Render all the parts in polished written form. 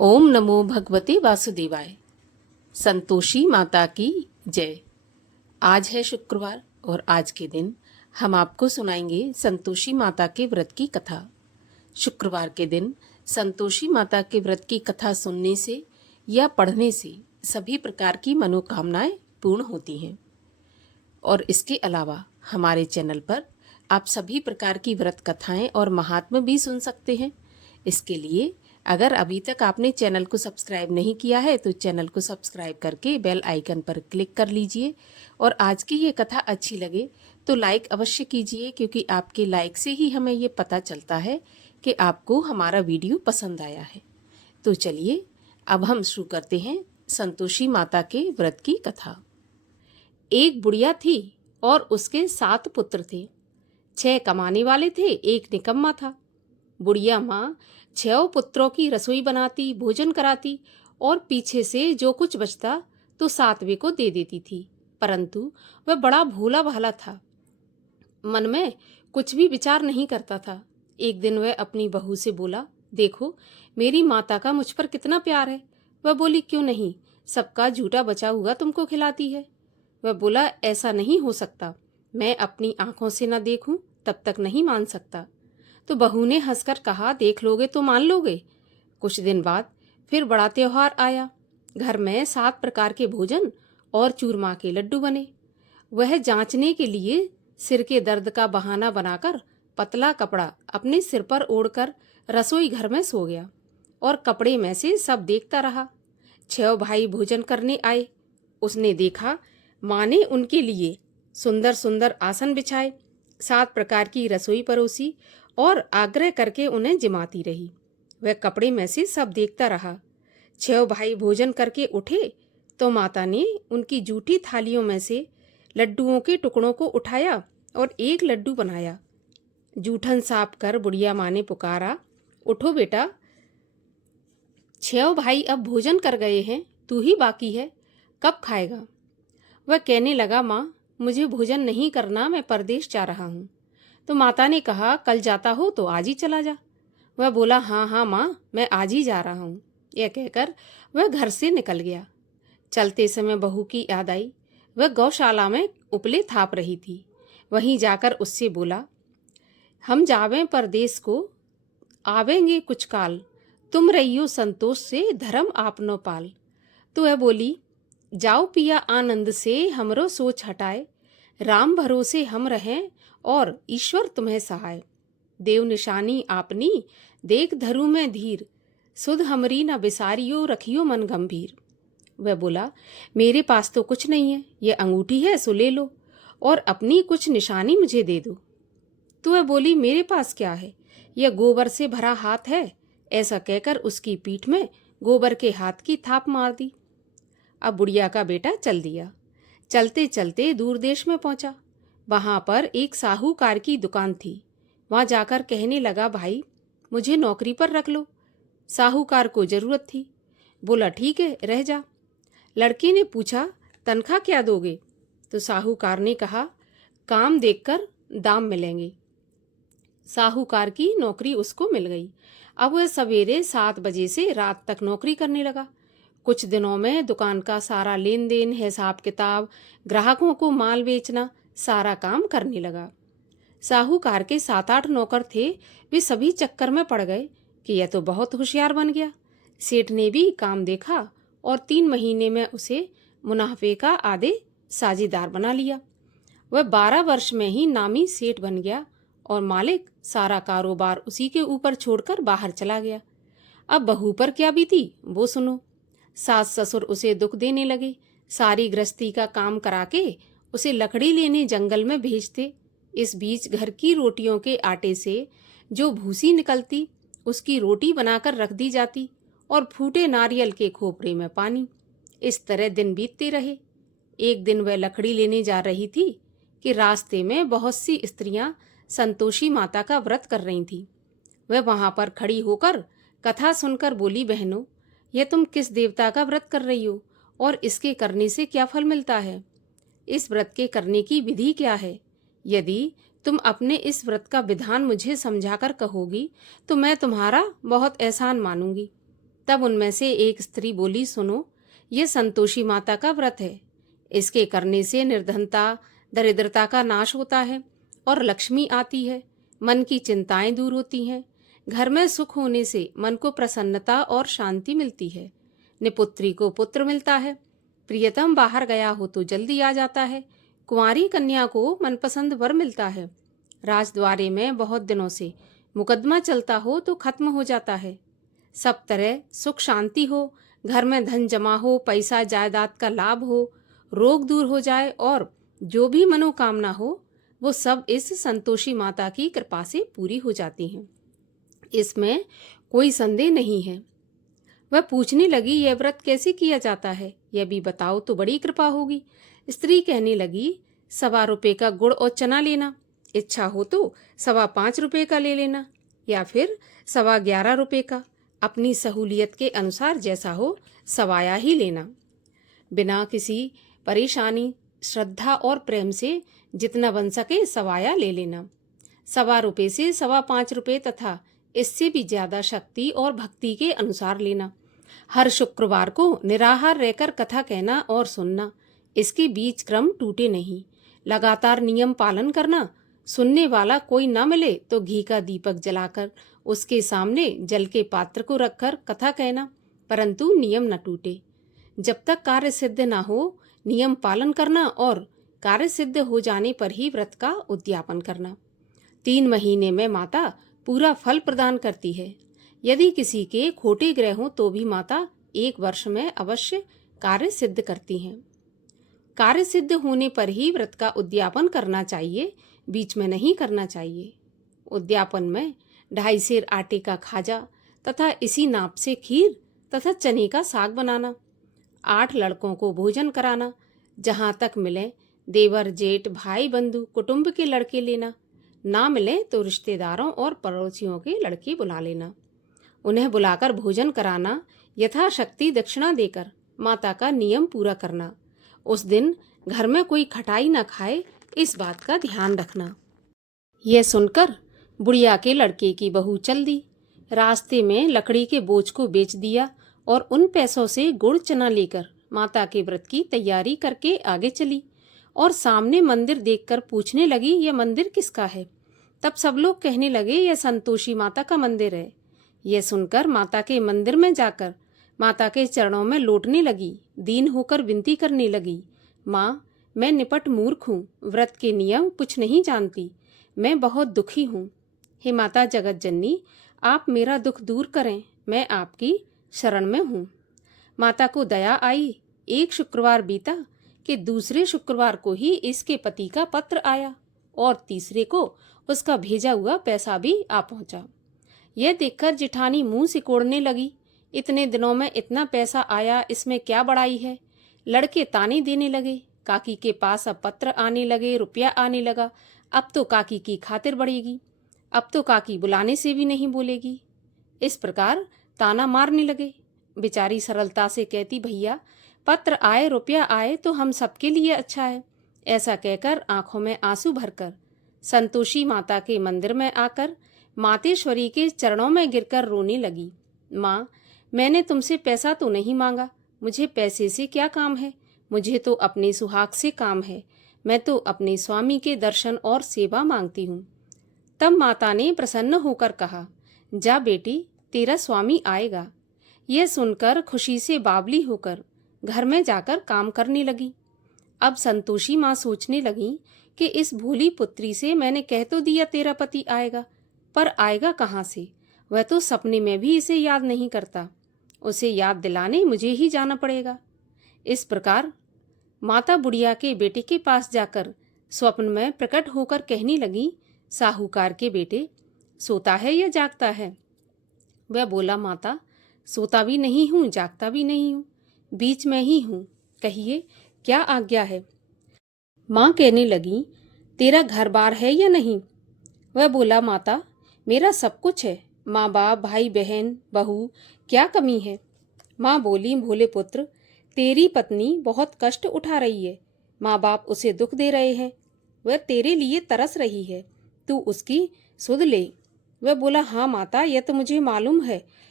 ओम नमो भगवते वासुदेवाय। संतोषी माता की जय। आज है शुक्रवार और आज के दिन हम आपको सुनाएंगे संतोषी माता के व्रत की कथा। शुक्रवार के दिन संतोषी माता के व्रत की कथा सुनने से या पढ़ने से सभी प्रकार की मनोकामनाएं पूर्ण होती हैं। और इसके अलावा हमारे चैनल पर आप सभी प्रकार की व्रत कथाएं और महात्म्य भी सुन सकते हैं। इसके लिए अगर अभी तक आपने चैनल को सब्सक्राइब नहीं किया है तो चैनल को सब्सक्राइब करके बेल आइकन पर क्लिक कर लीजिए। और आज की ये कथा अच्छी लगे तो लाइक अवश्य कीजिए, क्योंकि आपके लाइक से ही हमें ये पता चलता है कि आपको हमारा वीडियो पसंद आया है। तो चलिए अब हम शुरू करते हैं संतोषी माता के व्रत की कथा। एक बुढ़िया थी और उसके 7 पुत्र थे। 6 कमाने वाले थे, एक निकम्मा था। बुढ़िया माँ 6 पुत्रों की रसोई बनाती, भोजन कराती और पीछे से जो कुछ बचता तो 7वें को दे देती थी। परंतु वह बड़ा भोला भाला था, मन में कुछ भी विचार नहीं करता था। एक दिन वह अपनी बहू से बोला, देखो मेरी माता का मुझ पर कितना प्यार है। वह बोली, क्यों नहीं, सबका झूठा बचा हुआ तुमको खिलाती है। वह बोला, ऐसा नहीं हो सकता, मैं अपनी आंखों से न देखूं तब तक नहीं मान सकता। तो बहू ने हंसकर कहा, देख लोगे तो मान लोगे। कुछ दिन बाद फिर बड़ा त्योहार आया। घर में 7 प्रकार के भोजन और चूरमा के लड्डू बने। वह जांचने के लिए सिर के दर्द का बहाना बनाकर पतला कपड़ा अपने सिर पर ओढ़कर रसोई घर में सो गया और कपड़े में से सब देखता रहा। 6 भाई भोजन करने आए। उसने देखा माँ ने उनके लिए सुंदर सुंदर आसन बिछाए, 7 प्रकार की रसोई परोसी और आग्रह करके उन्हें जिमाती रही। वह कपड़े में से सब देखता रहा। 6 भाई भोजन करके उठे तो माता ने उनकी जूठी थालियों में से लड्डुओं के टुकड़ों को उठाया और एक लड्डू बनाया। जूठन साफ कर बुढ़िया माँ ने पुकारा, उठो बेटा, 6 भाई अब भोजन कर गए हैं, तू ही बाकी है, कब खाएगा। वह कहने लगा, माँ मुझे भोजन नहीं करना, मैं परदेश जा रहा हूँ। तो माता ने कहा, कल जाता हो तो आज ही चला जा। वह बोला, हाँ हाँ माँ, मैं आज ही जा रहा हूँ। यह कहकर वह घर से निकल गया। चलते समय बहू की याद आई। वह गौशाला में उपले थाप रही थी। वहीं जाकर उससे बोला, हम जावें परदेश को, आवेंगे कुछ काल, तुम रहियो संतोष से, धर्म आपनो पाल। तो वह बोली, जाओ पिया आनंद से, हमरो सोच हटाए, राम भरोसे हम रहें और ईश्वर तुम्हें सहाय। देव निशानी आपनी, देख धरु में धीर, सुध हमरी न बिसारियो, रखियो मन गंभीर। वह बोला, मेरे पास तो कुछ नहीं है, ये अंगूठी है सो ले लो और अपनी कुछ निशानी मुझे दे दो। तो वह बोली, मेरे पास क्या है, यह गोबर से भरा हाथ है। ऐसा कहकर उसकी पीठ में गोबर के हाथ की थाप मार दी। अब बुढ़िया का बेटा चल दिया। चलते चलते दूर देश में पहुंचा। वहां पर एक साहूकार की दुकान थी। वहां जाकर कहने लगा, भाई मुझे नौकरी पर रख लो। साहूकार को जरूरत थी। बोला, ठीक है, रह जा। लड़के ने पूछा, तनख्वाह क्या दोगे। तो साहूकार ने कहा, काम देखकर दाम मिलेंगे। साहूकार की नौकरी उसको मिल गई। अब वह सवेरे 7 बजे से रात तक नौकरी करने लगा। कुछ दिनों में दुकान का सारा लेन देन, हिसाब किताब, ग्राहकों को माल बेचना, सारा काम करने लगा। साहूकार के 7-8 नौकर थे। वे सभी चक्कर में पड़ गए कि यह तो बहुत होशियार बन गया। सेठ ने भी काम देखा और 3 महीने में उसे मुनाफे का आधे साझेदार बना लिया। वह 12 वर्ष में ही नामी सेठ बन गया और मालिक सारा कारोबार उसी के ऊपर छोड़कर बाहर चला गया। अब बहू पर क्या बीती वो सुनो। सास ससुर उसे दुख देने लगे। सारी गृहस्थी का काम करा के उसे लकड़ी लेने जंगल में भेजते। इस बीच घर की रोटियों के आटे से जो भूसी निकलती उसकी रोटी बनाकर रख दी जाती और फूटे नारियल के खोपरे में पानी। इस तरह दिन बीतते रहे। एक दिन वह लकड़ी लेने जा रही थी कि रास्ते में बहुत सी स्त्रियां संतोषी माता का व्रत कर रही थीं। वह वहां पर खड़ी होकर कथा सुनकर बोली, बहनों यह तुम किस देवता का व्रत कर रही हो और इसके करने से क्या फल मिलता है? इस व्रत के करने की विधि क्या है? यदि तुम अपने इस व्रत का विधान मुझे समझाकर कहोगी तो मैं तुम्हारा बहुत एहसान मानूंगी। तब उनमें से एक स्त्री बोली, सुनो, ये संतोषी माता का व्रत है। इसके करने से निर्धनता, दरिद्रता का नाश होता है और लक्ष्मी आती है। मन की चिंताएं दूर होती हैं। घर में सुख होने से मन को प्रसन्नता और शांति मिलती है। निपुत्री को पुत्र मिलता है। प्रियतम बाहर गया हो तो जल्दी आ जाता है। कुंवारी कन्या को मनपसंद वर मिलता है। राजद्वारे में बहुत दिनों से मुकदमा चलता हो तो खत्म हो जाता है। सब तरह सुख शांति हो, घर में धन जमा हो, पैसा जायदाद का लाभ हो, रोग दूर हो जाए और जो भी मनोकामना हो वो सब इस संतोषी माता की कृपा से पूरी हो जाती हैं। इसमें कोई संदेह नहीं है। वह पूछने लगी, यह व्रत कैसे किया जाता है, यह भी बताओ तो बड़ी कृपा होगी। स्त्री कहने लगी, 1.25 रुपये का गुड़ और चना लेना, इच्छा हो तो 5.25 रुपये का ले लेना या फिर 11.25 रुपये का, अपनी सहूलियत के अनुसार जैसा हो सवाया ही लेना। बिना किसी परेशानी, श्रद्धा और प्रेम से जितना बन सके सवाया ले लेना। 1.25 रुपये से 5.25 रुपये तथा इससे भी ज्यादा शक्ति और भक्ति के अनुसार लेना। हर शुक्रवार को निराहार रहकर कथा कहना और सुनना। इसके बीच क्रम टूटे नहीं। लगातार नियम पालन करना। सुनने वाला कोई न मिले तो घी का दीपक जलाकर उसके सामने जल के पात्र को रखकर कथा कहना, परंतु नियम न टूटे। जब तक कार्य सिद्ध न हो नियम पालन करना और कार्य सिद्ध हो जाने पर ही व्रत का उद्यापन करना। 3 महीने में माता पूरा फल प्रदान करती है। यदि किसी के खोटे ग्रह हों तो भी माता 1 वर्ष में अवश्य कार्य सिद्ध करती हैं। कार्य सिद्ध होने पर ही व्रत का उद्यापन करना चाहिए, बीच में नहीं करना चाहिए। उद्यापन में 2.5 सेर आटे का खाजा तथा इसी नाप से खीर तथा चने का साग बनाना, 8 लड़कों को भोजन कराना, जहाँ तक मिले देवर जेठ भाई बंधु कुटुंब के लड़के लेना, ना मिले तो रिश्तेदारों और पड़ोसियों के लड़के बुला लेना। उन्हें बुलाकर भोजन कराना, यथाशक्ति दक्षिणा देकर माता का नियम पूरा करना। उस दिन घर में कोई खटाई न खाए, इस बात का ध्यान रखना। यह सुनकर बुढ़िया के लड़के की बहू चल दी। रास्ते में लकड़ी के बोझ को बेच दिया और उन पैसों से गुड़ चना लेकर माता के व्रत की तैयारी करके आगे चली और सामने मंदिर देखकर पूछने लगी, यह मंदिर किसका है? तब सब लोग कहने लगे, यह संतोषी माता का मंदिर है। यह सुनकर माता के मंदिर में जाकर माता के चरणों में लौटने लगी। दीन होकर विनती करने लगी, माँ, मैं निपट मूर्ख हूँ, व्रत के नियम कुछ नहीं जानती, मैं बहुत दुखी हूँ। हे माता जगत जननी, आप मेरा दुख दूर करें, मैं आपकी शरण में हूँ। माता को दया आई। एक शुक्रवार बीता कि दूसरे शुक्रवार को ही इसके पति का पत्र आया और तीसरे को उसका भेजा हुआ पैसा भी आ पहुंचा। यह देखकर जिठानी मुंह सिकोड़ने लगी, इतने दिनों में इतना पैसा आया, इसमें क्या बड़ाई है। लड़के ताने देने लगे, काकी के पास अब पत्र आने लगे, रुपया आने लगा, अब तो काकी की खातिर बढ़ेगी, अब तो काकी बुलाने से भी नहीं बोलेगी। इस प्रकार ताना मारने लगे। बेचारी सरलता से कहती, भैया पत्र आए रुपया आए तो हम सबके लिए अच्छा है। ऐसा कहकर आंखों में आंसू भरकर संतोषी माता के मंदिर में आकर मातेश्वरी के चरणों में गिरकर रोने लगी। माँ, मैंने तुमसे पैसा तो नहीं मांगा, मुझे पैसे से क्या काम है, मुझे तो अपने सुहाग से काम है, मैं तो अपने स्वामी के दर्शन और सेवा मांगती हूँ। तब माता ने प्रसन्न होकर कहा, जा बेटी, तेरा स्वामी आएगा। यह सुनकर खुशी से बावली होकर घर में जाकर काम करने लगी। अब संतोषी माँ सोचने लगी कि इस भोली पुत्री से मैंने कह तो दिया तेरा पति आएगा, पर आएगा कहाँ से? वह तो सपने में भी इसे याद नहीं करता, उसे याद दिलाने मुझे ही जाना पड़ेगा। इस प्रकार माता बुढ़िया के बेटे के पास जाकर स्वप्न में प्रकट होकर कहने लगी, साहूकार के बेटे, सोता है या जागता है? वह बोला, माता, सोता भी नहीं हूँ, जागता भी नहीं हूँ, बीच में ही हूँ, कहिए क्या आज्ञा है? माँ कहने लगी, तेरा घर बार है या नहीं? वह बोला, माता, मेरा सब कुछ है, माँ बाप भाई बहन बहू, क्या कमी है? माँ बोली, भोले पुत्र, तेरी पत्नी बहुत कष्ट उठा रही है, माँ बाप उसे दुख दे रहे हैं, वह तेरे लिए तरस रही है, तू उसकी सुध ले। वह बोला, हाँ माता, यह तो मुझे मालूम है,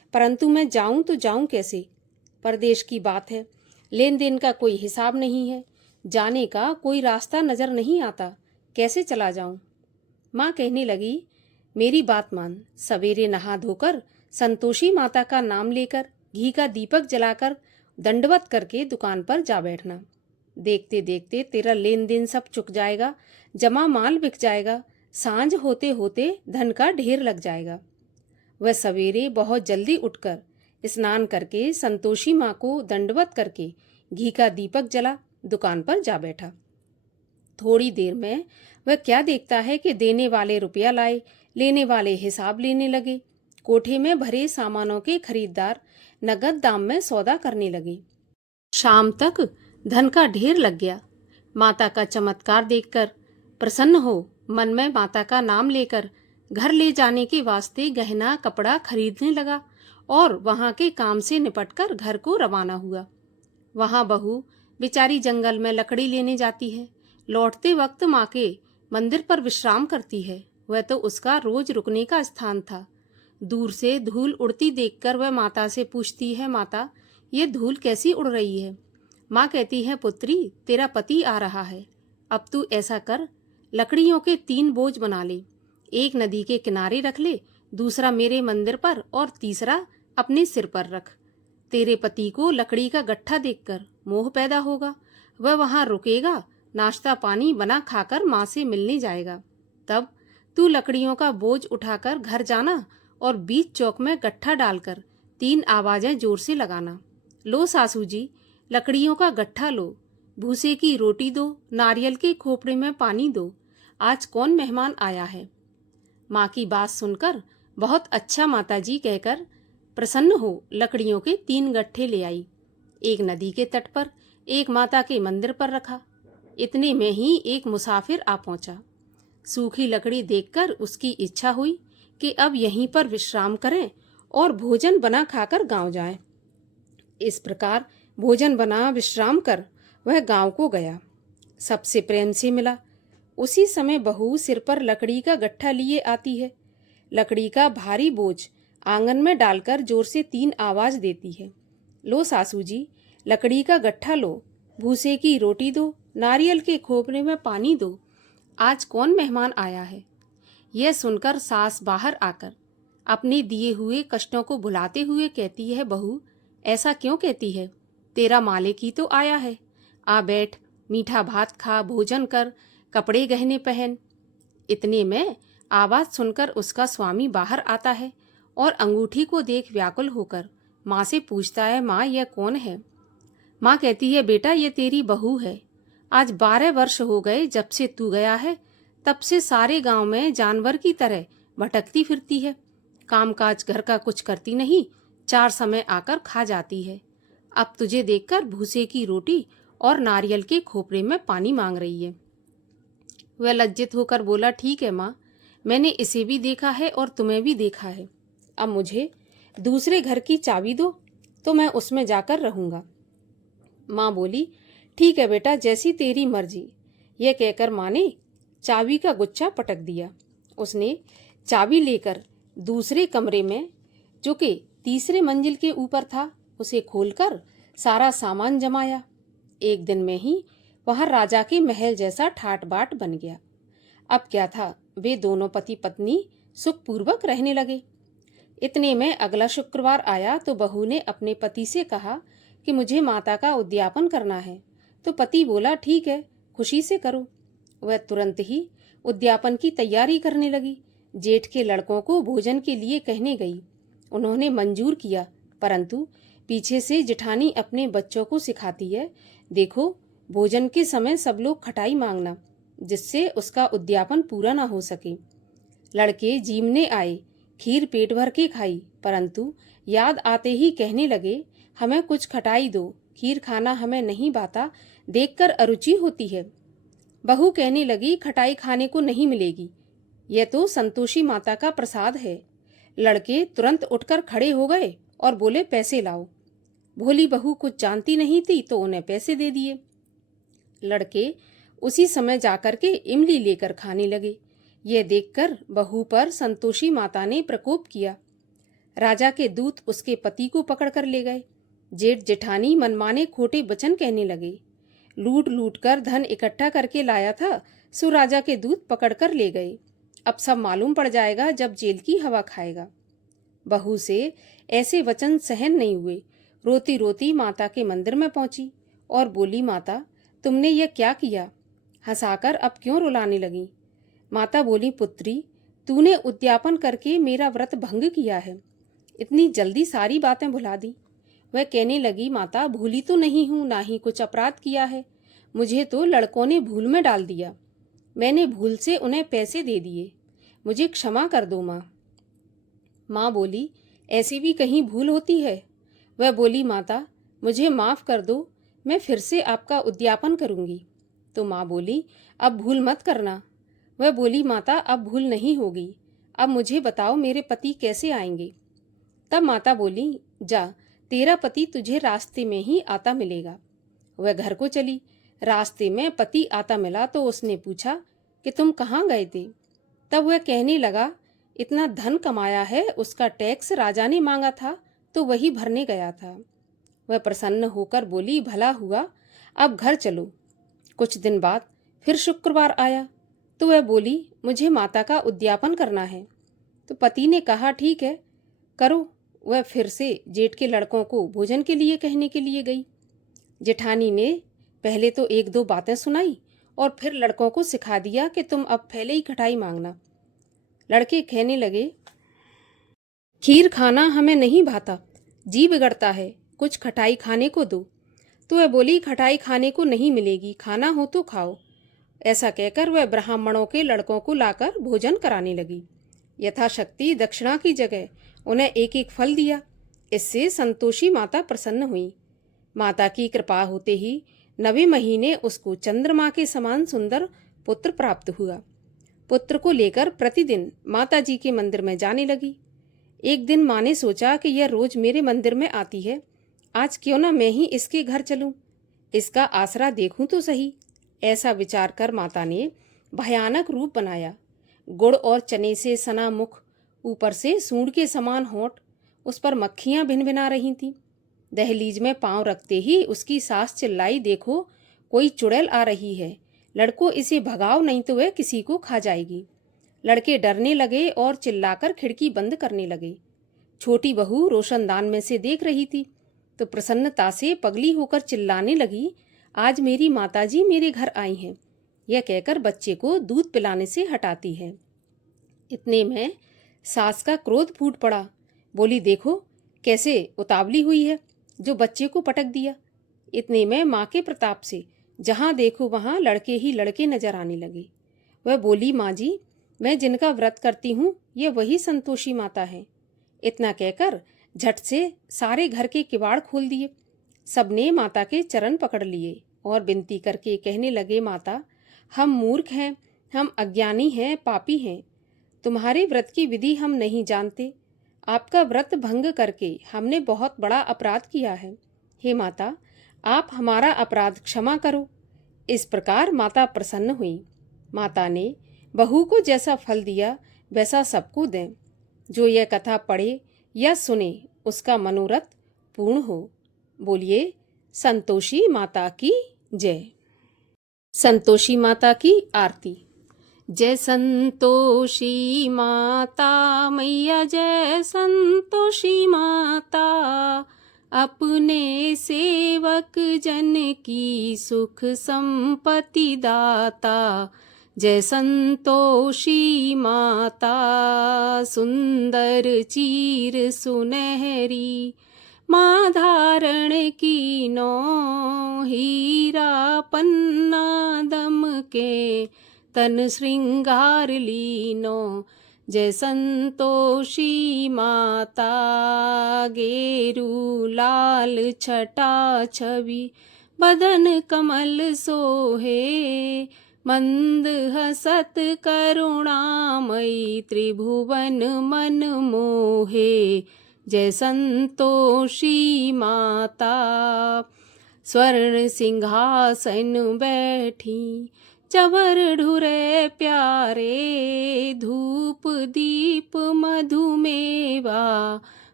परंतु मैं जाऊं तो जाऊं कैसे? परदेश की बात है, लेन देन का कोई हिसाब नहीं है, जाने का कोई रास्ता नजर नहीं आता, कैसे चला जाऊं? माँ कहने लगी, मेरी बात मान, सवेरे नहा धोकर संतोषी माता का नाम लेकर घी का दीपक जलाकर दंडवत करके दुकान पर जा बैठना। देखते देखते तेरा लेन देन सब चुक जाएगा, जमा माल बिक जाएगा, सांझ होते होते धन का ढेर लग जाएगा। वह सवेरे बहुत जल्दी उठकर स्नान करके संतोषी माँ को दंडवत करके घी का दीपक जला दुकान पर जा बैठा। थोड़ी देर में वह क्या देखता है कि देने वाले रुपया लाए, लेने वाले हिसाब लेने लगे। कोठे में भरे सामानों के खरीदार नगद दाम में सौदा करने लगे। शाम तक धन का ढेर लग गया। माता का चमत्कार देखकर प्रसन्न हो मन में माता का नाम लेकर घर ले जाने के वास्ते गहना कपड़ा खरीदने लगा और वहां के काम से निपटकर घर को रवाना हुआ। वहां बहू बेचारी जंगल में लकड़ी लेने जाती है, लौटते वक्त माँ के मंदिर पर विश्राम करती है। वह तो उसका रोज रुकने का स्थान था। दूर से धूल उड़ती देखकर वह माता से पूछती है, माता ये धूल कैसी उड़ रही है? माँ कहती है, पुत्री तेरा पति आ रहा है, अब तू ऐसा कर, लकड़ियों के 3 बोझ बना ले, एक नदी के किनारे रख ले, दूसरा मेरे मंदिर पर और तीसरा अपने सिर पर रख। तेरे पति को लकड़ी का गट्ठा देखकर मोह पैदा होगा, वह वहां रुकेगा, नाश्ता पानी बना खाकर माँ से मिलने जाएगा। तब तू लकड़ियों का बोझ उठाकर घर जाना और बीच चौक में गट्ठा डालकर 3 आवाजें जोर से लगाना, लो सासू जी लकड़ियों का गट्ठा लो, भूसे की रोटी दो, नारियल के खोपड़े में पानी दो, आज कौन मेहमान आया है? माँ की बात सुनकर बहुत अच्छा माताजी कहकर प्रसन्न हो लकड़ियों के 3 गट्ठे ले आई। एक नदी के तट पर, एक माता के मंदिर पर रखा। इतने में ही एक मुसाफिर आ पहुंचा। सूखी लकड़ी देखकर उसकी इच्छा हुई कि अब यहीं पर विश्राम करें और भोजन बना खाकर गांव जाएं। इस प्रकार भोजन बना विश्राम कर वह गांव को गया। सबसे प्रेम से मिला। उसी समय बहू सिर पर लकड़ी का गट्ठा लिए आती है। लकड़ी का भारी बोझ आंगन में डालकर जोर से 3 आवाज देती है, लो सासू जी लकड़ी का गट्ठा लो, भूसे की रोटी दो, नारियल के खोपरे में पानी दो, आज कौन मेहमान आया है? यह सुनकर सास बाहर आकर अपने दिए हुए कष्टों को भुलाते हुए कहती है, बहू ऐसा क्यों कहती है? तेरा मालिक ही तो आया है, आ बैठ, मीठा भात खा, भोजन कर, कपड़े गहने पहन। इतने में आवाज सुनकर उसका स्वामी बाहर आता है और अंगूठी को देख व्याकुल होकर माँ से पूछता है, माँ यह कौन है? माँ कहती है, बेटा ये तेरी बहू है। आज 12 वर्ष हो गए जब से तू गया है, तब से सारे गांव में जानवर की तरह भटकती फिरती है, कामकाज घर का कुछ करती नहीं, 4 समय आकर खा जाती है। अब तुझे देखकर भूसे की रोटी और नारियल के खोपरे में पानी मांग रही है। वह लज्जित होकर बोला, ठीक है माँ, मैंने इसे भी देखा है और तुम्हें भी देखा है, अब मुझे दूसरे घर की चाबी दो तो मैं उसमें जाकर रहूंगा। माँ बोली, ठीक है बेटा, जैसी तेरी मर्जी। यह कहकर माँ ने चाबी का गुच्छा पटक दिया। उसने चाबी लेकर दूसरे कमरे में, जो कि तीसरे मंजिल के ऊपर था, उसे खोलकर सारा सामान जमाया। एक दिन में ही वहां राजा के महल जैसा ठाट बाट बन गया। अब क्या था, वे दोनों पति पत्नी सुखपूर्वक रहने लगे। इतने में अगला शुक्रवार आया तो बहू ने अपने पति से कहा कि मुझे माता का उद्यापन करना है। तो पति बोला, ठीक है, खुशी से करो। वह तुरंत ही उद्यापन की तैयारी करने लगी। जेठ के लड़कों को भोजन के लिए कहने गई। उन्होंने मंजूर किया, परंतु पीछे से जिठानी अपने बच्चों को सिखाती है, देखो भोजन के समय सब लोग खटाई मांगना, जिससे उसका उद्यापन पूरा ना हो सके। लड़के जीमने आए, खीर पेट भर के खाई, परंतु याद आते ही कहने लगे, हमें कुछ खटाई दो, खीर खाना हमें नहीं भाता, देखकर अरुचि होती है। बहू कहने लगी, खटाई खाने को नहीं मिलेगी, यह तो संतोषी माता का प्रसाद है। लड़के तुरंत उठकर खड़े हो गए और बोले, पैसे लाओ। भोली बहू कुछ जानती नहीं थी तो उन्हें पैसे दे दिए। लड़के उसी समय जाकर के इमली लेकर खाने लगे। यह देखकर बहू पर संतोषी माता ने प्रकोप किया। राजा के दूत उसके पति को पकड़ कर ले गए। जेठ जेठानी मनमाने खोटे वचन कहने लगे। लूट लूट कर धन इकट्ठा करके लाया था, सो राजा के दूत पकड़ कर ले गए। अब सब मालूम पड़ जाएगा जब जेल की हवा खाएगा। बहू से ऐसे वचन सहन नहीं हुए। रोती रोती माता के मंदिर में पहुंची और बोली, माता तुमने यह क्या किया? हंसाकर अब क्यों रुलाने लगी? माता बोली, पुत्री तूने उद्यापन करके मेरा व्रत भंग किया है। इतनी जल्दी सारी बातें भुला दी। वह कहने लगी, माता भूली तो नहीं हूं, ना ही कुछ अपराध किया है। मुझे तो लड़कों ने भूल में डाल दिया। मैंने भूल से उन्हें पैसे दे दिए। मुझे क्षमा कर दो माँ। माँ बोली, ऐसी भी कहीं भूल होती है? वह बोली, माता मुझे माफ़ कर दो, मैं फिर से आपका उद्यापन करूँगी। तो माँ बोली, अब भूल मत करना। वह बोली, माता अब भूल नहीं होगी। अब मुझे बताओ मेरे पति कैसे आएंगे? तब माता बोली, जा तेरा पति तुझे रास्ते में ही आता मिलेगा। वह घर को चली। रास्ते में पति आता मिला तो उसने पूछा कि तुम कहाँ गए थे? तब वह कहने लगा, इतना धन कमाया है, उसका टैक्स राजा ने मांगा था तो वही भरने गया था। वह प्रसन्न होकर बोली, भला हुआ, अब घर चलो। कुछ दिन बाद फिर शुक्रवार आया तो वह बोली, मुझे माता का उद्यापन करना है। तो पति ने कहा, ठीक है करो। वह फिर से जेठ के लड़कों को भोजन के लिए कहने के लिए गई। जेठानी ने पहले तो एक दो बातें सुनाई और फिर लड़कों को सिखा दिया कि तुम अब पहले ही खटाई मांगना। लड़के कहने लगे, खीर खाना हमें नहीं भाता, जी बिगड़ता है, कुछ खटाई खाने को दो। तो वह बोली, खटाई खाने को नहीं मिलेगी, खाना हो तो खाओ। ऐसा कहकर वह ब्राह्मणों के लड़कों को लाकर भोजन कराने लगी। यथाशक्ति दक्षिणा की जगह उन्हें एक एक फल दिया। इससे संतोषी माता प्रसन्न हुई। माता की कृपा होते ही 9वें महीने उसको चंद्रमा के समान सुंदर पुत्र प्राप्त हुआ। पुत्र को लेकर प्रतिदिन माता जी के मंदिर में जाने लगी। एक दिन माँ ने सोचा कि यह रोज मेरे मंदिर में आती है, आज क्यों ना मैं ही इसके घर चलूं, इसका आसरा देखूं तो सही। ऐसा विचार कर माता ने भयानक रूप बनाया। गुड़ और चने से सना मुख, ऊपर से सूंड के समान होंठ, उस पर मक्खियां भिनभिना रही थीं। दहलीज में पांव रखते ही उसकी सास चिल्लाई, देखो कोई चुड़ैल आ रही है, लड़को इसे भगाओ नहीं तो वह किसी को खा जाएगी। लड़के डरने लगे और चिल्लाकर खिड़की बंद करने लगे। छोटी बहू रोशनदान में से देख रही थी तो प्रसन्नता से पगली होकर चिल्लाने लगी, आज मेरी माताजी मेरे घर आई हैं। यह कहकर बच्चे को दूध पिलाने से हटाती है। इतने में सास का क्रोध फूट पड़ा। बोली, देखो कैसे उतावली हुई है, जो बच्चे को पटक दिया। इतने में माँ के प्रताप से जहाँ देखो वहाँ लड़के ही लड़के नजर आने लगे। वह बोली, माँ जी मैं जिनका व्रत करती हूँ ये वही संतोषी माता है। इतना कहकर झट से सारे घर के किवाड़ खोल दिए। सबने माता के चरण पकड़ लिए और विनती करके कहने लगे, माता हम मूर्ख हैं, हम अज्ञानी हैं, पापी हैं। तुम्हारे व्रत की विधि हम नहीं जानते। आपका व्रत भंग करके हमने बहुत बड़ा अपराध किया है। हे माता आप हमारा अपराध क्षमा करो। इस प्रकार माता प्रसन्न हुई। माता ने बहू को जैसा फल दिया वैसा सबको दें। जो यह कथा पढ़े या सुने उसका मनोरथ पूर्ण हो। बोलिए संतोषी माता की जय। संतोषी माता की आरती। जय संतोषी माता मैया, जय संतोषी माता, अपने सेवक जन की सुख संपत्ति दाता। जय संतोषी माता, सुंदर चीर सुनहरी, माँ धारण कीनो, हीरा पन्ना दम के, तन श्रृंगार लीनो। जय संतोषी माता, गेरू लाल छटा छवि, बदन कमल सोहे, मंद हसत करुणामयी, त्रिभुवन मन मोहे। जय संतोषी माता, स्वर्ण सिंहासन बैठी, चवर ढुरे प्यारे, धूप दीप मधुमेवा,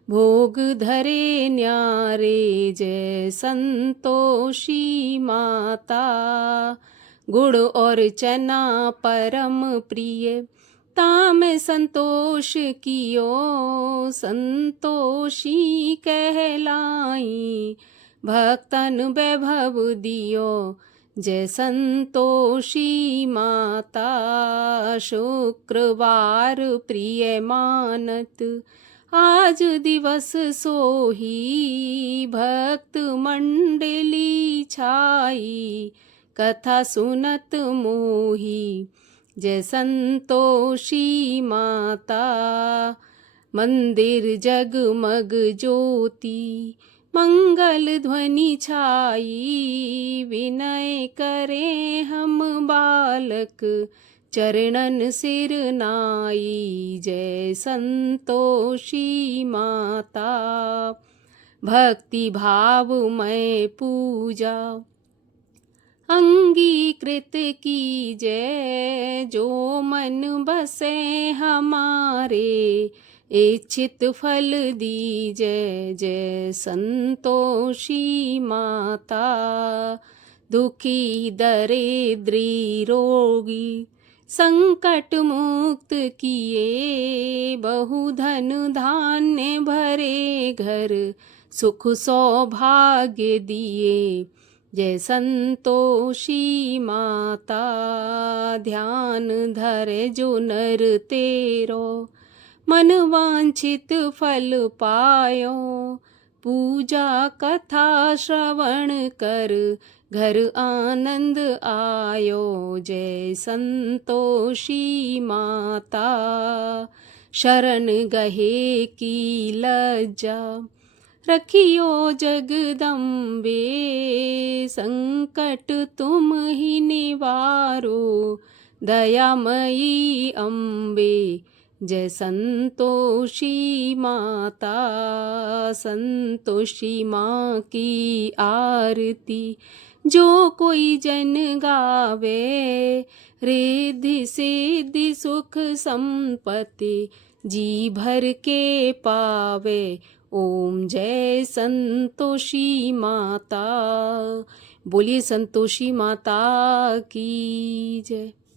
भोग धरे न्यारे जय संतोषी माता। गुड़ और चना परम प्रिय ताम संतोष कियो, संतोषी कहलाई भक्तन वैभव दियो। जय संतोषी माता। शुक्रवार प्रिय मानत आज दिवस सोही, भक्त मंडली छाई कथा सुनत मोही। जय संतोषी माता। मंदिर जगमग ज्योति मंगल ध्वनि छाई, विनय करे हम बालक चरणन सिर नाई। जय संतोषी माता। भक्ति भावमय पूजा अंगीकृत की जय, जो मन बसे हमारे इच्छित फल दीजै। जय संतोषी माता। दुखी दरिद्री रोगी संकट मुक्त किए, बहुधन धान्य भरे घर सुख सौभाग्य दिए। जय संतोषी माता। ध्यान धरे जो नर तेरो, मन वांछित फल पायो। पूजा कथा श्रवण कर, घर आनंद आयो। जय संतोषी माता। शरण गहे की लज्जा रखियो जगदम्बे, संकट तुम ही निवारो दयामयी अम्बे। जय संतोषी माता। संतोषी माँ की आरती जो कोई जन गावे, रिद्धि सिद्धि सुख संपत्ति जी भर के पावे। ओम जय संतोषी माता। बोलिए संतोषी माता की जय।